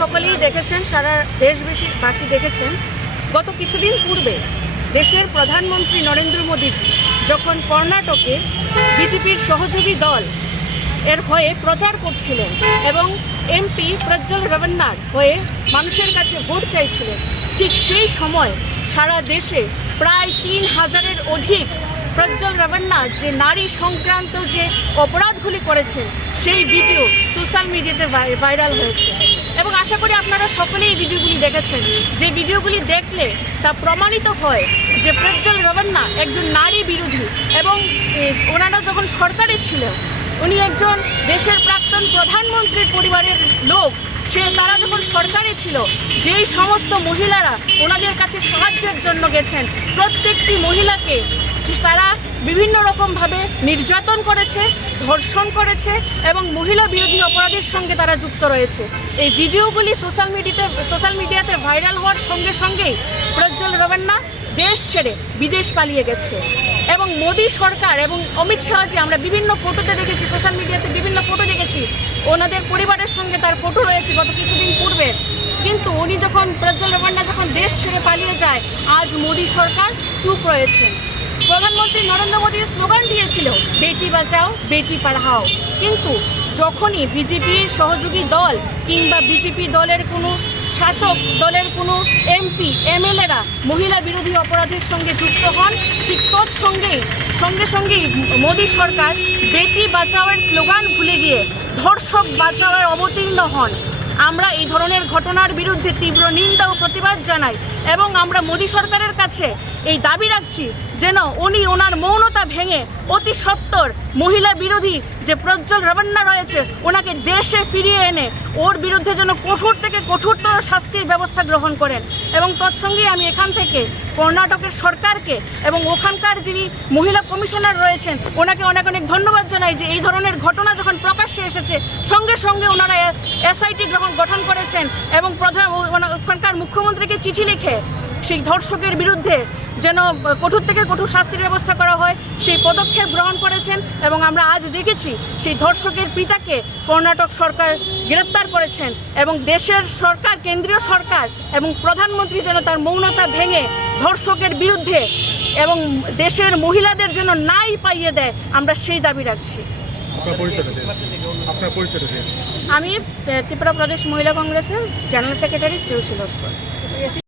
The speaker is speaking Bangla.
সকলেই দেখেছেন, সারা দেশবাসী দেখেছেন, গত কিছুদিন পূর্বে দেশের প্রধানমন্ত্রী নরেন্দ্র মোদীজি যখন কর্ণাটকে বিজেপির সহযোগী দল এর হয়ে প্রচার করছিলেন এবং এমপি প্রজ্জ্বল রেভান্নার হয়ে মানুষের কাছে ভোট চাইছিলেন, ঠিক সেই সময় সারা দেশে প্রায় 3000-এর অধিক প্রজ্জ্বল রেভান্না যে নারী সংক্রান্ত যে অপরাধগুলি করেছে সেই ভিডিও সোশ্যাল মিডিয়াতে ভাইরাল হয়েছে এবং আশা করি আপনারা সকলেই এই ভিডিওগুলি দেখেছেন। যে ভিডিওগুলি দেখলে তা প্রমাণিত হয় যে প্রজ্জ্বল রেভান্না একজন নারী বিরোধী এবং ওনারা যখন সরকারে ছিল, উনি একজন দেশের প্রাক্তন প্রধানমন্ত্রীর পরিবারের লোক, তারা যখন সরকারে ছিল যেই সমস্ত মহিলারা ওনাদের কাছে সাহায্যের জন্য গেছেন, প্রত্যেকটি মহিলাকে তারা বিভিন্ন রকমভাবে নির্যাতন করেছে, ধর্ষণ করেছে এবং মহিলা বিরোধী অপরাধের সঙ্গে তারা যুক্ত রয়েছে। এই ভিডিওগুলি সোশ্যাল মিডিয়াতে ভাইরাল হওয়ার সঙ্গে সঙ্গেই প্রজ্জ্বল রেভান্না দেশ ছেড়ে বিদেশ পালিয়ে গেছে এবং মোদী সরকার এবং অমিত শাহজি, আমরা বিভিন্ন ফটোতে দেখেছি, সোশ্যাল মিডিয়াতে বিভিন্ন ফটো দেখেছি, ওনাদের পরিবারের সঙ্গে তার ফটো রয়েছে গত কিছুদিন পূর্বে। কিন্তু উনি যখন প্রজ্জ্বল রেভান্না যখন দেশ ছেড়ে পালিয়ে যায়, আজ মোদী সরকার চুপ রয়েছেন। প্রধানমন্ত্রী নরেন্দ্র মোদী স্লোগান দিয়েছিল বেটি বাঁচাও বেটি পড়াও, কিন্তু যখনই বিজেপির সহযোগী দল কিংবা বিজেপি দলের কোনো শাসক দলের কোনো এমপি এমএলএরা মহিলা বিরোধী অপরাধের সঙ্গে যুক্ত হন, ঠিক সঙ্গে সঙ্গেই মোদী সরকার বেটি বাঁচাওয়ের স্লোগান ভুলে গিয়ে ধর্ষক বাঁচাওয়ের অবতীর্ণ হন। আমরা এই ধরনের ঘটনার বিরুদ্ধে তীব্র নিন্দা ও প্রতিবাদ জানাই এবং আমরা মোদী সরকারের কাছে এই দাবি রাখছি যেন উনি ওনার মৌনতা ভেঙে অতি সত্বর মহিলা বিরোধী যে প্রজ্জ্বল রেভান্না রয়েছে ওনাকে দেশে ফিরিয়ে এনে ওর বিরুদ্ধে যেন কঠোর থেকে কঠোরতর শাস্তির ব্যবস্থা গ্রহণ করেন। এবং তৎসঙ্গে আমি এখান থেকে কর্ণাটকের সরকারকে এবং ওখানকার যিনি মহিলা কমিশনার রয়েছেন ওনাকে অনেক অনেক ধন্যবাদ জানাই যে এই ধরনের ঘটনা যখন প্রকাশ্যে এসেছে সঙ্গে সঙ্গে ওনারা এসআইটি গঠন করেছেন এবং ওখানকার মুখ্যমন্ত্রীকে চিঠি লিখে সেই ধর্ষকের বিরুদ্ধে যেন কঠোর থেকে কঠোর শাস্তির ব্যবস্থা করা হয় সেই পদক্ষেপ গ্রহণ করেছেন। এবং আমরা আজ দেখেছি সেই ধর্ষকের পিতাকে কর্ণাটক সরকার গ্রেপ্তার করেছেন এবং দেশের সরকার, কেন্দ্রীয় সরকার এবং প্রধানমন্ত্রী যেন তার মৌনতা ভেঙে ধর্ষকের বিরুদ্ধে এবং দেশের মহিলাদের যেন নাই পাইয়ে দেয়, আমরা সেই দাবি রাখছি। আমি ত্রিপুরা প্রদেশ মহিলা কংগ্রেসের জেনারেল সেক্রেটারি শ্রেয়সী লস্কর।